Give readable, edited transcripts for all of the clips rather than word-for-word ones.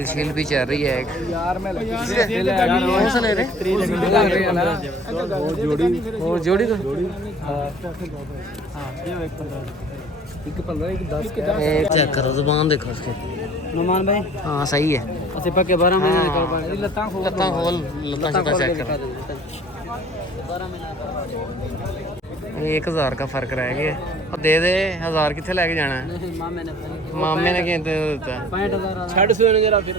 Deal शील भी चल रही है एक यार मैं कौन सा ले रहे वो जोड़ी तो चेक करो जुबान देखो उसकी नुमान भाई हाँ सही है ਅਸੀਂ ਪੱਕੇ 12 ਮਹੀਨੇ ਦੇ ਕਾਰੋਬਾਰ ਲੱਤਾਂ ਖੋਲ लत्ता चेक कर 12 महीने 1000 का फर्क रह गया और दे दे 1000 कितने लेके जाना है ਮਾਮੇ ਨੇ मामे ने क्या देता 65000 ਛੱਡ ਸੋਨੇ ਜਰਾ ਫਿਰ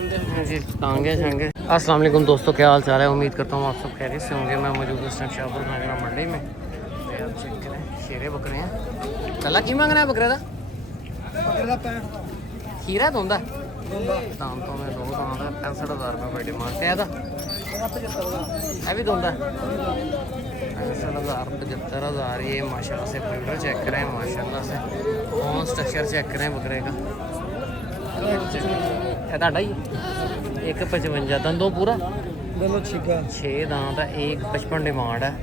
जी टांगे शांगे। अस्सलाम वालेकुम दोस्तों, क्या हाल चाल है? उम्मीद करता हूँ आप सब खैरियत से होंगे। मैं मौजूद हूँ शाहपुर नागरा मंडी में। तो आप चेक करें शेरे बकरे हैं। कला की मांगना है बकरे का? खीरा धोंदा दाम तो मैं दो दाम है 65,000 रुपये बड़ी डिमांड क्या था है भी धोंदा 65,000 75,000। ये माशाल्लाह से फिल्टर चेक करें, माशाल्लाह से कौन स्ट्रक्चर चेक करें बकरे का। ही 155 दंदों पूरा दोनों छिका 6 दांत है 155 डिमांड है।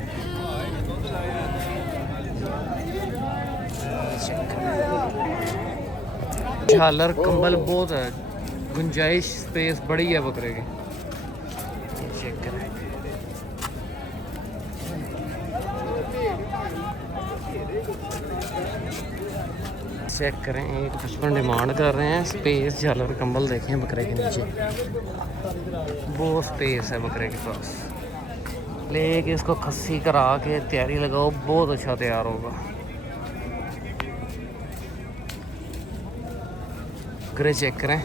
झालर कंबल बहुत है, गुंजाइश स्पेस बड़ी है बकरे की। चेक करें चेक करें 155 डिमांड कर रहे हैं। स्पेस झालर कंबल देखें बकरे के नीचे, बहुत स्पेस है बकरे के पास। लेके इसको खस्सी करा के तैयारी लगाओ, बहुत अच्छा तैयार होगा। बकरे चेक करें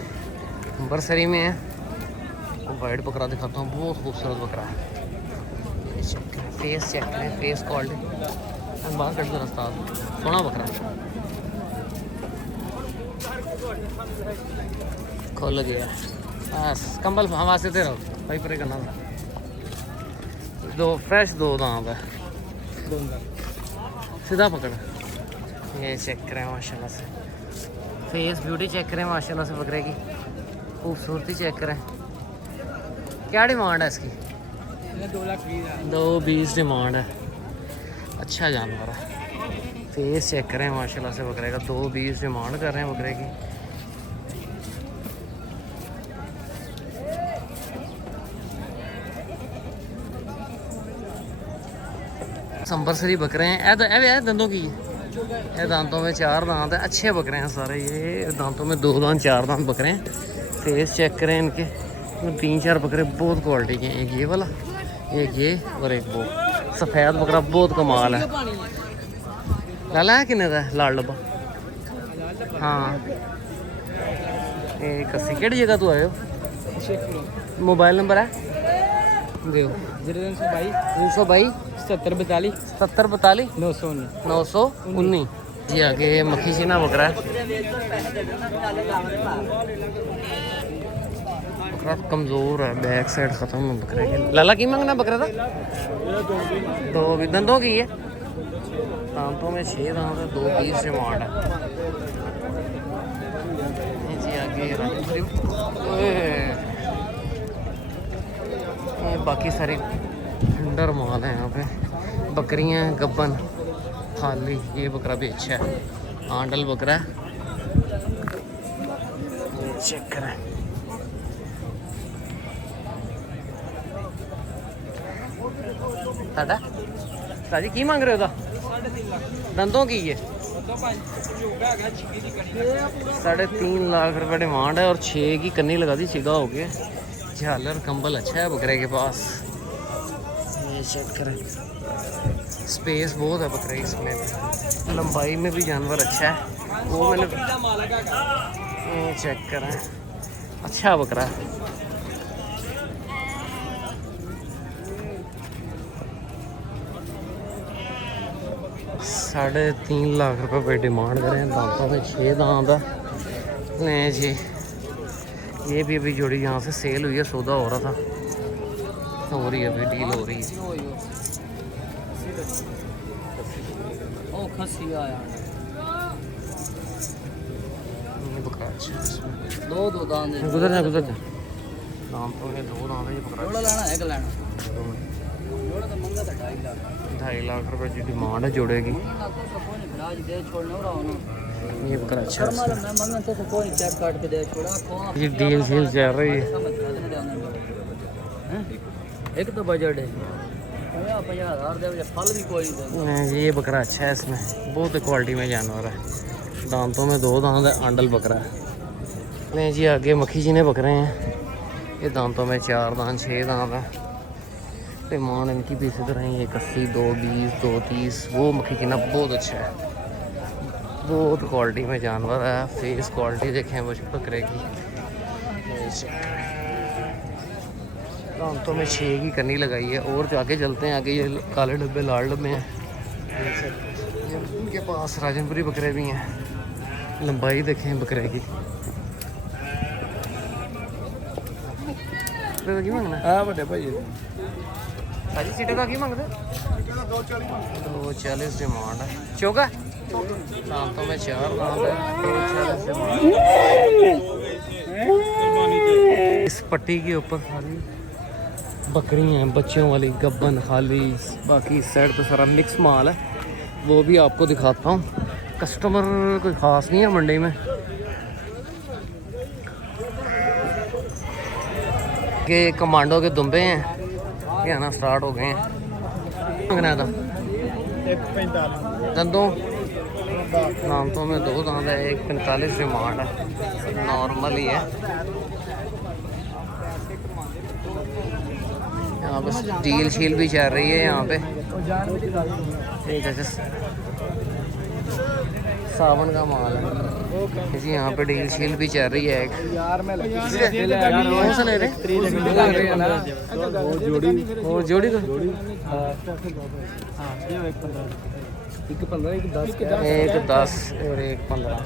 बरसरी में है। वाइट बकरा दिखाता हूँ, बहुत खूबसूरत बकरा है। चेक करें फेस, चेक करें फेस क्वालिटी। बाहर कट दो रास्ता, सोना बकरा खोल गया। बस कंबल हवा से दे रहो भाई, परे करना दो फ्रेश दो दांत है सीधा पकड़। ये चेक करें माशाल्लाह से फेस ब्यूटी चेक करें माशाल्लाह से बकरे की खूबसूरती चेक करें। क्या डिमांड है इसकी? 220 डिमांड है। अच्छा जानवर है। फेस चेक करें माशाल्लाह से बकरे का 220 डिमांड कर रहे हैं बकरे की। संबरसरी बकरे हैं। ए दंदों की ये दांतों में 4 दांत है। अच्छे बकरे हैं सारे, ये दांतों में 2 दांत 4 दांत बकरे हैं। फेस चेक करें इनके, 3-4 बकरे बहुत क्वालिटी के हैं। एक ये वाला, एक ये और एक वो सफ़ेद बकरा बहुत कमाल है। लाला है किन्ने दा लाल डब्बा? हाँ एक 80 केड़ी जगह तू आए हो? मोबाइल नंबर है दो 322 7042 7042 919 919 जी। आगे मक्खी सीना बकरा है। बकरा कमज़ोर है, बैक साइड ख़त्म है बकरे की। लाला की मांगना बकरा था? 2 भी दंदों की है। दांतों में 6 दांत है, 220 डिमांड है जी। आगे ये बाकी सारी ठंडर माल है यहाँ पे। बकरियाँ गब्बन खाली। ये बकरा भी अच्छा है, आंडल बकरा है। चेक करें साडा राजी की मांग रहे हो? दंदों की है 3.5 लाख रुपये डिमांड है और 6 की कन्नी लगा दी, छिगा हो गया। झालर कंबल अच्छा है बकरे के पास। ये चेक करें स्पेस बहुत है बकरे इसमें भी, लंबाई में भी जानवर अच्छा है। वो मैंने ये चेक करें अच्छा बकरा है। साढ़े 3 लाख रुपए पे डिमांड करें। दांतों में 6 दांत है जी। ये भी अभी जोड़ी यहाँ से सेल हुई है, सौदा हो रहा था, हो रही है अभी डील हो रही है। दो दांत गुजर जा दांतों में 2 दांत है। ये बकरा लेना है, लेना 2.5 लाख रुपए की डिमांड है जोड़े की। ये बकरा अच्छा है इसमें। मैं मन तो कोई चेक काट के दे छोड़ा को ये डील शील चल रही है। एक तो बजट है 50,000 दे फल भी कोई नहीं ये बकरा अच्छा है इसमें, बहुत क्वालिटी में जानवर है। दांतों में 2 दांत है, आंडल बकरा है। नहीं जी आगे मक्खी जी ने बकरे हैं, ये दांतों में 4 दांत 6 दांत है। मान इनकी भी इसी तरह ही 81, 220, 230। वो मक्खी जी ना बहुत अच्छा है, बहुत क्वालिटी में जानवर है। फेस क्वालिटी देखें वो बकरे की, दांतों में 6 की कनी लगाई है। और जो आगे चलते हैं, आगे ये काले डब्बे लाल डब्बे हैं। इनके पास राजनपुरी बकरे भी हैं। लंबाई देखें बकरे की। की मंगना हां बड़े भाई सारी सीटें का की मंगते 240 डिमांड है। चौका दांतों में 4 दांत है, 240 डिमांड। इस पट्टी के ऊपर सारी बकरी हैं, बच्चों वाली गब्बन खाली। बाकी इस साइड पे सारा मिक्स माल है, वो भी आपको दिखाता हूँ। कस्टमर कोई ख़ास नहीं है मंडी में। के कमांडो के दुम्बे हैं, ये आना स्टार्ट हो गए हैं। मंगना था दंदों दांतों में 2 दांत है, 145 डिमांड है, नॉर्मल ही है। यहाँ बस डील शील भी चल रही है यहाँ पे। ठीक है सावन का माल है जी, यहाँ पे डील शील भी चल रही है। एक कौन सा ले रहे वो जोड़ी को 110 और 115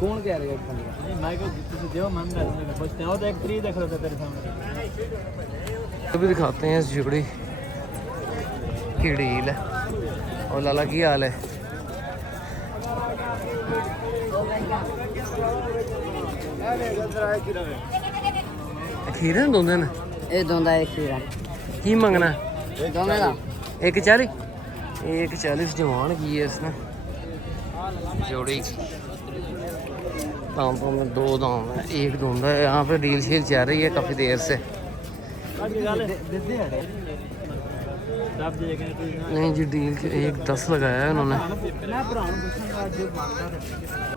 कौन कह रहे हैं मैं को जो मन बचते हो तो एक 3 देख लो तेरे सामने। भी दिखाते हैं इस जोड़ी की डील है। और लाला की हाल है? खीरे दो दिन ये दोंदा एक खीरा की मंगना दोंदा का 140 140 जवान की है इसने जोड़ी। दांतों में 2 दांत है, 1 धुंधा है। यहाँ पे डील शील चल रही है काफ़ी देर से। नहीं जी डील 110 लगाया है उन्होंने।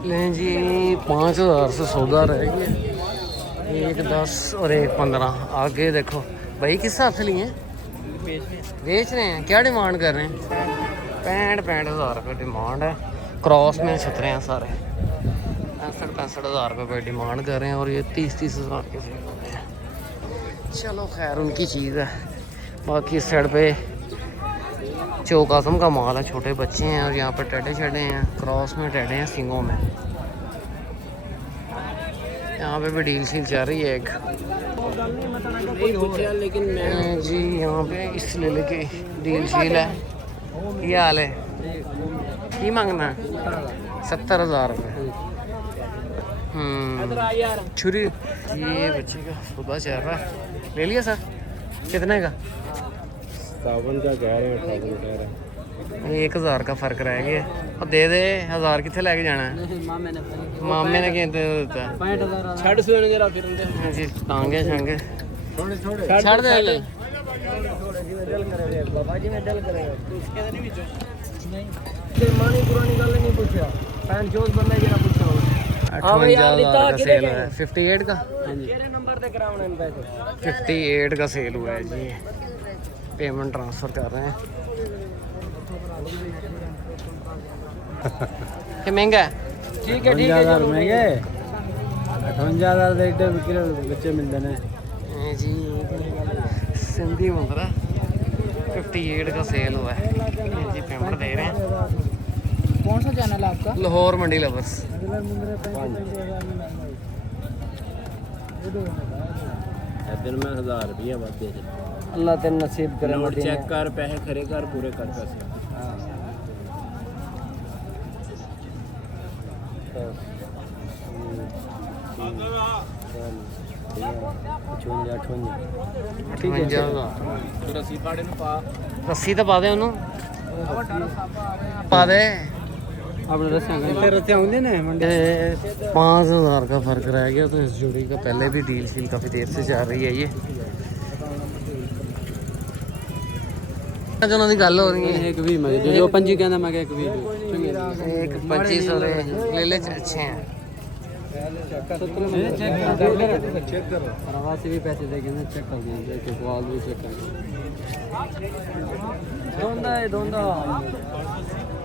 नहीं जी 5000 से सौदा रहेगी। 110 और 115। आगे देखो भाई किस हिसाब से लिए बेच रहे हैं, क्या डिमांड कर रहे हैं? 65,000 रुपये डिमांड है। क्रॉस में छतरे हैं सारे। 65,000 रुपये पे डिमांड कर रहे हैं और ये 30,000 के सेल होते हैं। चलो खैर उनकी चीज़ है। बाकी इस साइड पे चौक आज़म का माल है, छोटे बच्चे हैं। और यहाँ पर टेढ़े छड़े हैं, क्रॉस में टेढ़े हैं, सिंगों में। यहाँ पे भी डील शील चल रही है एक लेकिन मैं जी। यहाँ पे इस ले लेके डील शील है। ये हाल है की मांगना 70,000 रुपये। छुरी ये बच्चे का सुबह चल रहा है। ले लिया सर कितने का? 57 का कह रहे हैं, 58 कह रहे हैं। 1,000 का फर्क रह गया। और दे दे 1000 कितने लेके जाना है? मामे ने क्या देता है? 65,000 छड़ सुन जरा फिर जी टांगे छांगे थोड़े छड़ दे ले। बाबा जी में डल करेगा उसके नहीं बीचो नहीं ते मानी पुरानी गल नहीं पूछया पैन जोस बंदा जरा पूछो। 58,000 का सेल हुआ है। 58 का तेरे नंबर पे करावने इन पैसे 58 का सेल हुआ है जी। पेमेंट ट्रांसफ़र कर रहे हैं। ये महंगा है? ठीक है 58,000 महंगे 58,000 ਦੇ ਏਡੇ ਵਿਕਰੇ ਬੱਚੇ ਮਿਲਦੇ ਨੇ जी सिंधी मुद्रा 58 का सेल हुआ है जी। पेमेंट दे रहे हैं। कौन सा चैनल है आपका? लाहौर मंडी लवर्स। दिन में 1000 रुपया बात दे अल्लाह तेरे नसीब करे नोट चेक कर पैसे खरे कर पूरे कर पैसे रस्सी तो पा दे उन्होंने पा दे अपने रस्सियाँ होंगे ना मंडी 5,000 का फर्क रह गया। तो इस जोड़ी का पहले भी डील शील काफ़ी देर से जा रही है। ये जो उन्होंने गल हो रही है एक भी मैं जो पंजी कहना मैं एक भी एक 2500 ले ले अच्छे हैं। चेक करो प्रवासी भी पैसे देंगे ना, चेक कर देंगे कि बॉल भी चेक कर दोंदा है दोंदा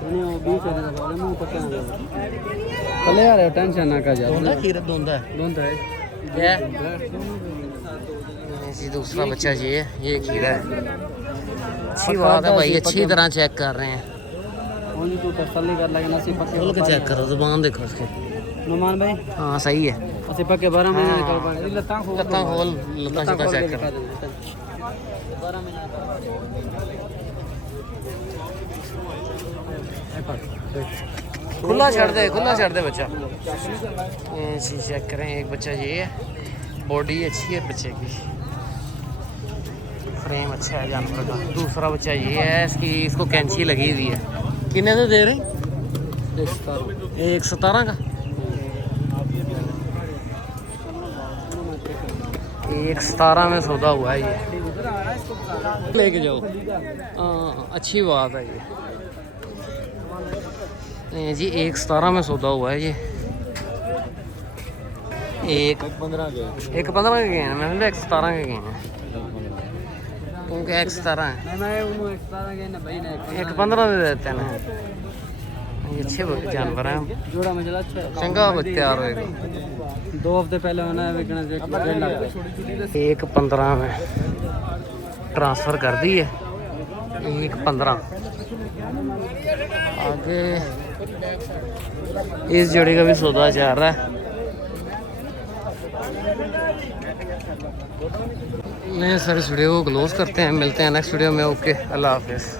नहीं वो 20 का मुंह पता नहीं चले यार टेंशन ना कर जा दोंदा खीर दोंदा है दोंदा है क्या जी। दूसरा बच्चा ये खीरा है। अच्छी बात है भाई, अच्छी तरह चेक कर रहे हैं। ओनली तू तसल्ली कर लेकिन असि पक्के खोल के चेक करो, जुबान देखो उसके। नुमान भाई हाँ सही है। असि पक्के 12 महीने निकल पाए लत्तां खोल लत्तां सीधा चेक करो। 12 महीने खुला छड़ दे बच्चा। ये चीज चेक करें। एक बच्चा ये है, बॉडी अच्छी है बच्चे की, फ्रेम अच्छा है जानवर का। दूसरा बच्चा ये है, इसको कैंची लगी हुई है। कितने तो दे रहे? 117 का। 117 में सौदा हुआ है ये। लेके जाओ। हाँ अच्छी बात है ये जी। 117 में सौदा हुआ है ये। 115 के गए हैं। मैंने 117 के गए हैं क्योंकि 117 है। 115 दे देते हैं ना। ये अच्छे जानवर हैं। जोड़ा मुझे अच्छा चंगा तैयार होएगा। 2 हफ्ते पहले होना है विकना 115 में ट्रांसफ़र कर दी है। 115 आगे इस जोड़ी का भी सौदा चल रहा है। मैं सर इस वीडियो को क्लोज करते हैं, मिलते हैं नेक्स्ट वीडियो में। ओके, अल्लाह हाफिज़।